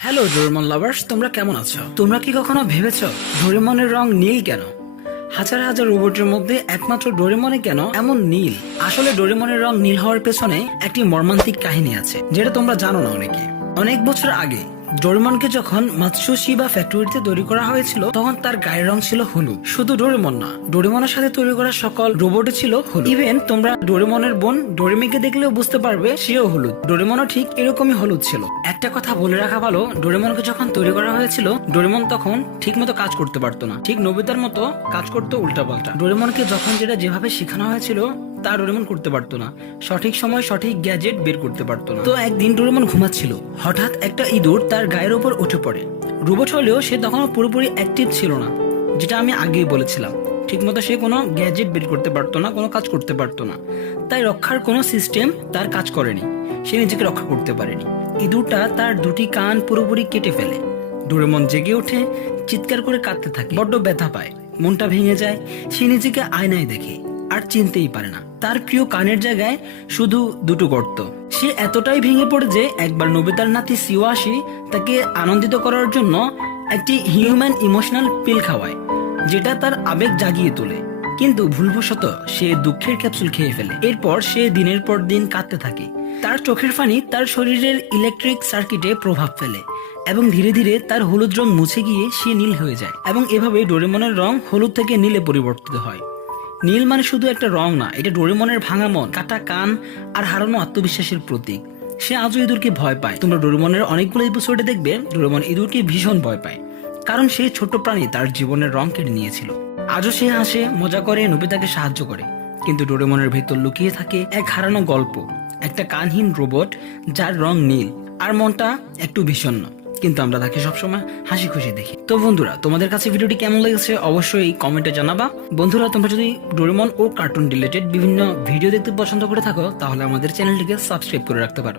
Hello Doraemon lovers, তোমরা কেমন আছো? তোমরা কি কখনো ভেবেছো ডোরেমনের রং নীল কেন? হাজার হাজার রোবটের মধ্যে একমাত্র ডোরেমনে কেন এমন নীল? আসলে ডোরেমনের রং নীল হওয়ার পেছনে একটি মর্মান্তিক কাহিনী আছে, যেটা তোমরা জানো না অনেকে। অনেক বছর আগে ডোরেমনকে যখন মাতসুশিবা ফ্যাক্টরিতে তৈরি করা হয়েছিল, তখন তার গায়ের রং ছিল হলুদ। শুধু ডোরেমন না, ডোরেমনের সাথে তৈরি করা সকল রোবটও ছিল হলুদ। ইভেন তোমরা ডোরেমনের বোন ডোরেমিকে দেখলেও বুঝতে পারবে সেও হলুদ। ডোরেমনও ঠিক এরকমই হলুদ ছিল। একটা কথা বলে রাখা ভালো, ডোরেমনকে যখন তৈরি করা হয়েছিল, ডোরেমন তখন ঠিক মতো কাজ করতে পারতো না, ঠিক নোবিতার মতো কাজ করতো উল্টাপাল্টা। ডোরেমনকে যখন যেটা যেভাবে শেখানো হয়েছিল তা ডোরেমন করতে পারতো না, সঠিক সময় সঠিক গ্যাজেট বের করতে পারতো না। তো একদিন ডোরেমন ঘুমাচ্ছিল, হঠাৎ একটা ইঁদুর তার গায়ের উপর উঠে পড়ে। রোবট হলেও সে তখনও পুরোপুরি অ্যাক্টিভ ছিল না, যেটা আমি আগেই বলেছিলাম। ঠিক মতো সে কোনো গ্যাজেট বের করতে পারতো না, কোনো কাজ করতে পারতো না। তাই রক্ষার কোনো সিস্টেম তার কাজ করেনি, সে নিজেকে রক্ষা করতে পারেনি। ইঁদুরটা তার দুটি কান পুরোপুরি কেটে ফেলে। ডোরেমন জেগে ওঠে, চিৎকার করে কাঁদতে থাকে, বড্ড ব্যথা পায়, মনটা ভেঙে যায়। সে নিজেকে আয়নায় দেখে আর চিনতেই পারে না, তার প্রিয় কানের জায়গায় শুধু দুটো গর্ত। সে এতটাই ভেঙে পড়ে যে একবার নোবিতার নাতি সিওয়াশি তাকে আনন্দিত করার জন্য একটি হিউম্যান ইমোশনাল পিল খাওয়ায়, যেটা তার আবেগ জাগিয়ে তোলে। কিন্তু ভুলবশত সে দুঃখের ক্যাপসুল খেয়ে ফেলে। এরপর সে দিনের পর দিন কাঁদতে থাকে। তার চোখের পানি তার শরীরের ইলেকট্রিক সার্কিটে প্রভাব ফেলে এবং ধীরে ধীরে তার হলুদ রং মুছে গিয়ে সে নীল হয়ে যায়। এবং এভাবে ডোরেমনের রং হলুদ থেকে নীলে পরিবর্তিত হয়। নীল মানে শুধু একটা রং না, এটা ডোরেমনের ভাঙা মন, কাটা কান আর হারানো আত্মবিশ্বাসের প্রতীক। সে আজও ইঁদুরকে ভয় পায়। তোমরা ডোরেমনের অনেকগুলো এপিসোডে দেখবে ডোরেমন ইঁদুরকে ভীষণ ভয় পায়, কারণ সেই ছোট্ট প্রাণী তার জীবনের রং কেড়ে নিয়েছিল। আজও সে হাসে, মজা করে, নোবিতাকে সাহায্য করে। কিন্তু ডোরেমনের ভেতর লুকিয়ে থাকে এক হারানো গল্প, একটা কানহীন রোবট যার রং নীল আর মনটা একটু বিষণ্ণ, কিন্তু আমরা তাকে সবসময় হাসি খুশি দেখি। তো বন্ধুরা, তোমাদের কাছে ভিডিওটি কেমন লেগেছে অবশ্যই কমেন্টে জানাবা। বন্ধুরা, তোমরা যদি ডোরেমন ও কার্টুন রিলেটেড বিভিন্ন ভিডিও দেখতে পছন্দ করে থাকো, তাহলে আমাদের চ্যানেলটিকে সাবস্ক্রাইব করে রাখতে পারো।